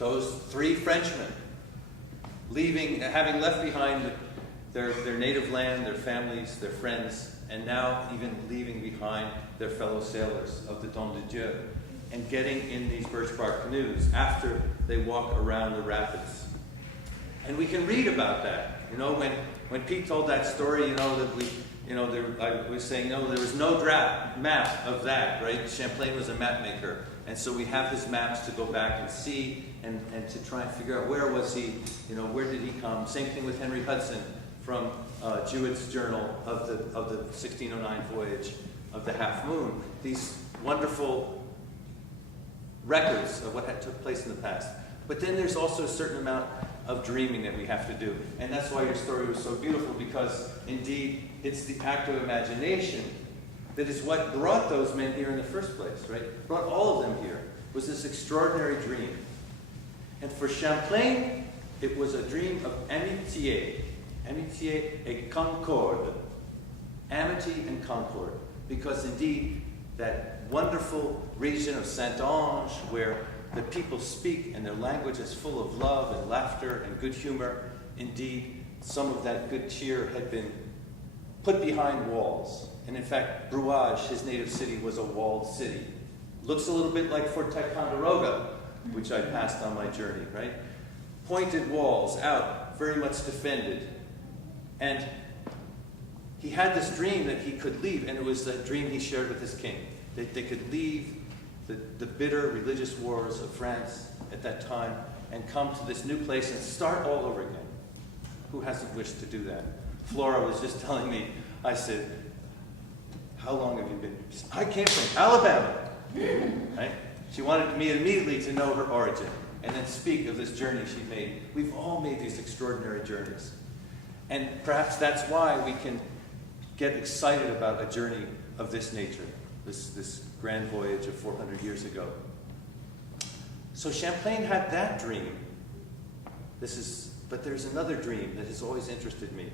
those three Frenchmen, having left behind their native land, their families, their friends, and now even leaving behind their fellow sailors of the Don de Dieu, and getting in these birch bark canoes after they walk around the rapids. And we can read about that. You know, when Pete told that story, you know, that I was saying, you know, there was no map of that, right? Champlain was a map maker. And so we have his maps to go back and see and to try and figure out where was he, you know, where did he come. Same thing with Henry Hudson from Jewett's Journal of the 1609 voyage of the Half Moon. These wonderful records of what had took place in the past. But then there's also a certain amount of dreaming that we have to do. And that's why your story was so beautiful, because indeed it's the act of imagination that is what brought those men here in the first place, right? Brought all of them here, was this extraordinary dream. And for Champlain, it was a dream of amitié et concorde. Amity and concord. Because indeed, that wonderful region of Saint-Ange, where the people speak and their language is full of love and laughter and good humor, indeed, some of that good cheer had been put behind walls. And in fact, Brouage, his native city, was a walled city. Looks a little bit like Fort Ticonderoga, which I passed on my journey, right? Pointed walls out, very much defended. And he had this dream that he could leave, and it was the dream he shared with his king, that they could leave the bitter religious wars of France at that time and come to this new place and start all over again. Who hasn't wished to do that? Flora was just telling me, I said, how long have you been? I came from Alabama. Right? She wanted me immediately to know her origin and then speak of this journey she made. We've all made these extraordinary journeys. And perhaps that's why we can get excited about a journey of this nature, this grand voyage of 400 years ago. So Champlain had that dream. But there's another dream that has always interested me.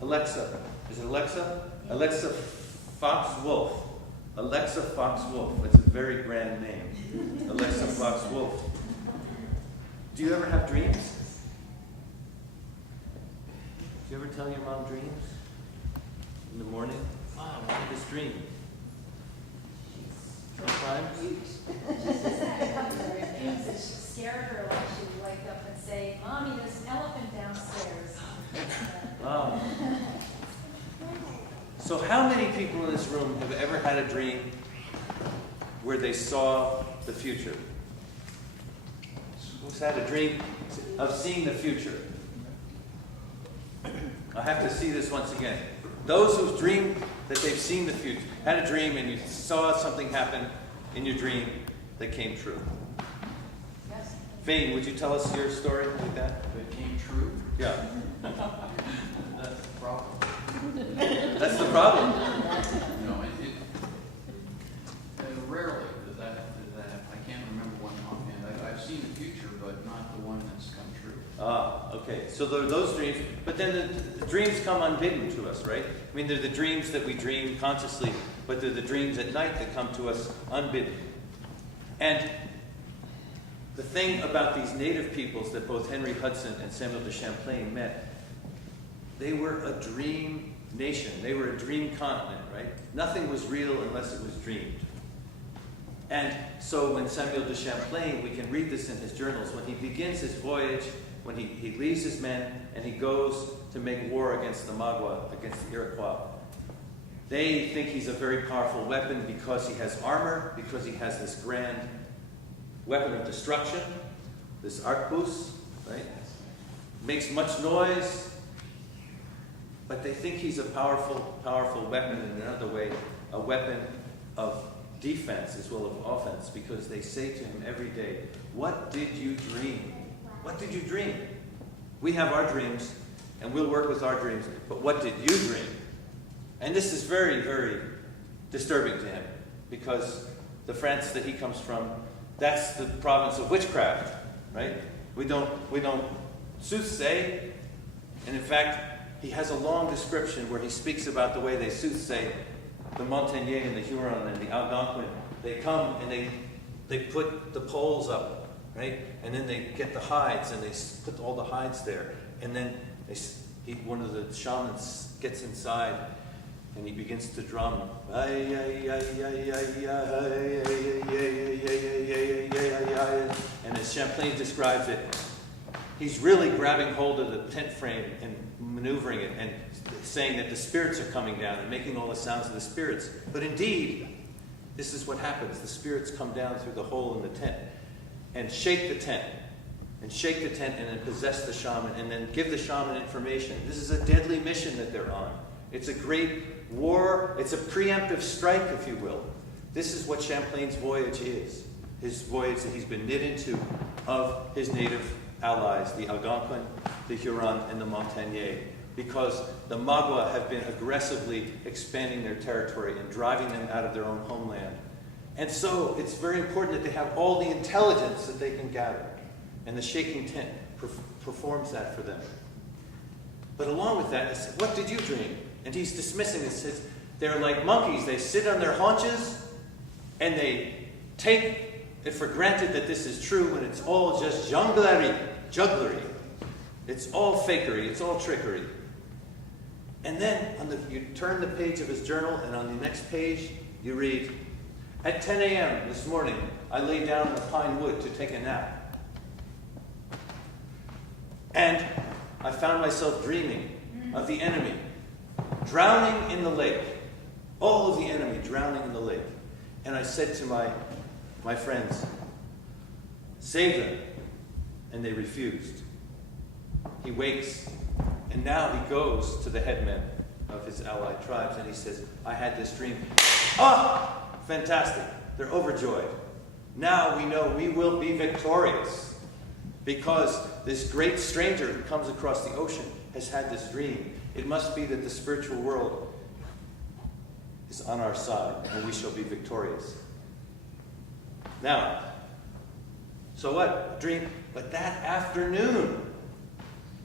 Alexa. Is it Alexa? Alexa Fox-Wolf. Alexa Fox-Wolf. It's a very grand name. Alexa Fox-Wolf. Do you ever have dreams? Do you ever tell your mom dreams? In the morning? Mom, I had this dream. Sometimes? She said a couple of dreams that scared her, like she would wake up and say, Mommy, there's an elephant downstairs. Wow. So how many people in this room have ever had a dream where they saw the future? Who's had a dream of seeing the future? I have to see this once again. Those who've dreamed that they've seen the future, had a dream and you saw something happen in your dream that came true. Yes. Vane, would you tell us your story like that? That came true. Yeah. That's the problem. That's the problem. No, rarely does that. I can't remember one offhand. I've seen the future, but not the one that's come true. Ah, okay. So there are those dreams, but then the dreams come unbidden to us, right? I mean, they're the dreams that we dream consciously, but they're the dreams at night that come to us unbidden. And the thing about these native peoples that both Henry Hudson and Samuel de Champlain met, they were a dream nation. They were a dream continent, right? Nothing was real unless it was dreamed. And so when Samuel de Champlain, we can read this in his journals, when he begins his voyage, when he leaves his men and he goes to make war against the Magua, against the Iroquois, they think he's a very powerful weapon because he has armor, because he has this grand weapon of destruction, this arquebus, right? Makes much noise, but they think he's a powerful weapon in another way, a weapon of defense as well as offense, because they say to him every day, what did you dream? What did you dream? We have our dreams, and we'll work with our dreams, but what did you dream? And this is very, very disturbing to him, because the France that he comes from, that's the province of witchcraft, right? We don't soothsay, and in fact, he has a long description where he speaks about the way they soothsay. The Montagnais and the Huron and the Algonquin, they come and they put the poles up right? And then they get the hides and they put all the hides there. And then one of the shamans gets inside and he begins to drum. And as Champlain describes it, he's really grabbing hold of the tent frame and maneuvering it and saying that the spirits are coming down and making all the sounds of the spirits. But indeed, this is what happens. The spirits come down through the hole in the tent and shake the tent. And shake the tent and then possess the shaman and then give the shaman information. This is a deadly mission that they're on. It's a great war. It's a preemptive strike, if you will. This is what Champlain's voyage is. His voyage that he's been knit into of his native allies, the Algonquin, the Huron, and the Montagnais, because the Magua have been aggressively expanding their territory and driving them out of their own homeland. And so it's very important that they have all the intelligence that they can gather. And the shaking tent performs that for them. But along with that, he said, what did you dream? And he's dismissing it. He says, they're like monkeys. They sit on their haunches and they take it for granted that this is true when it's all just jugglery. It's all fakery. It's all trickery. And then you turn the page of his journal, and on the next page you read, at 10 a.m. this morning, I lay down in the pine wood to take a nap. And I found myself dreaming of the enemy drowning in the lake. All of the enemy drowning in the lake. And I said to my friends, save them. And they refused. He wakes, and now he goes to the headmen of his allied tribes, and he says, I had this dream. Ah! Fantastic. They're overjoyed. Now we know we will be victorious. Because this great stranger who comes across the ocean has had this dream. It must be that the spiritual world is on our side, and we shall be victorious. Now, so what? Dream. But that afternoon,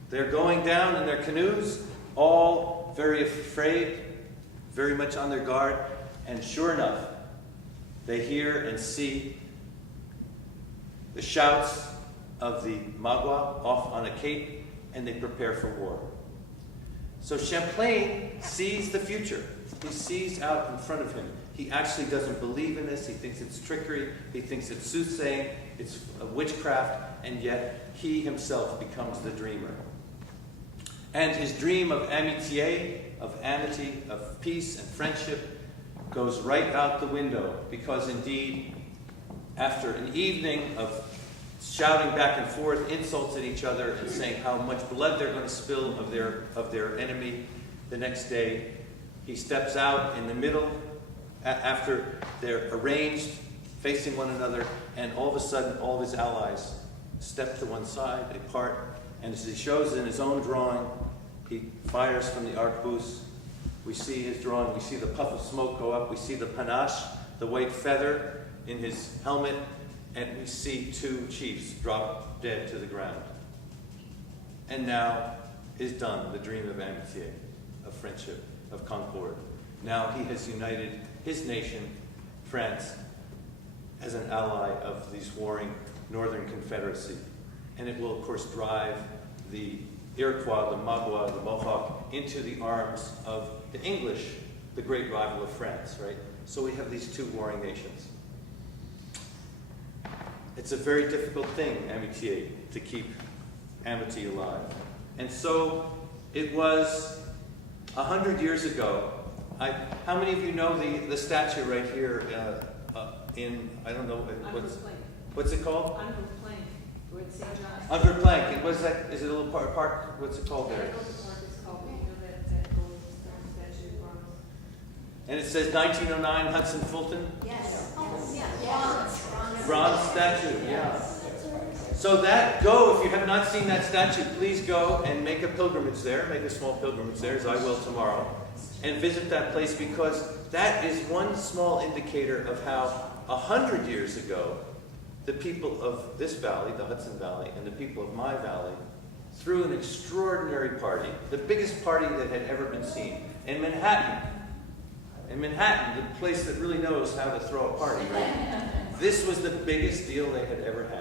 they're going down in their canoes, all very afraid, very much on their guard, and sure enough, they hear and see the shouts of the Magua off on a cape, and they prepare for war. So Champlain sees the future. He sees out in front of him. He actually doesn't believe in this. He thinks it's trickery. He thinks it's soothsaying. It's a witchcraft. And yet he himself becomes the dreamer. And his dream of amitié, of amity, of peace and friendship goes right out the window, because indeed, after an evening of shouting back and forth, insults at each other, and saying how much blood they're going to spill of their enemy, the next day he steps out in the middle after they're arranged, facing one another, and all of a sudden all of his allies step to one side, they part, and as he shows in his own drawing, he fires from the arquebus. We see his drawing, we see the puff of smoke go up, we see the panache, the white feather in his helmet, and we see two chiefs drop dead to the ground. And now is done the dream of amitié, of friendship, of concord. Now he has united his nation, France, as an ally of these warring Northern Confederacy. And it will, of course, drive the Iroquois, the Magua, the Mohawk, into the arms of the English, the great rival of France, right? So we have these two warring nations. It's a very difficult thing, amitié, to keep amity alive. And so it was 100 years ago. How many of you know the statue right here in, I don't know, what's it called? Under Plank. What's that? Is it a little park? What's it called there? And it says 1909 Hudson Fulton? Yes. Yes. Bronze statue, yeah. So if you have not seen that statue, please go and make a pilgrimage there. Make a small pilgrimage there, as I will tomorrow. And visit that place, because that is one small indicator of how 100 years ago, the people of this valley, the Hudson Valley, and the people of my valley, threw an extraordinary party, the biggest party that had ever been seen, in Manhattan. In Manhattan, the place that really knows how to throw a party, right? This was the biggest deal they had ever had.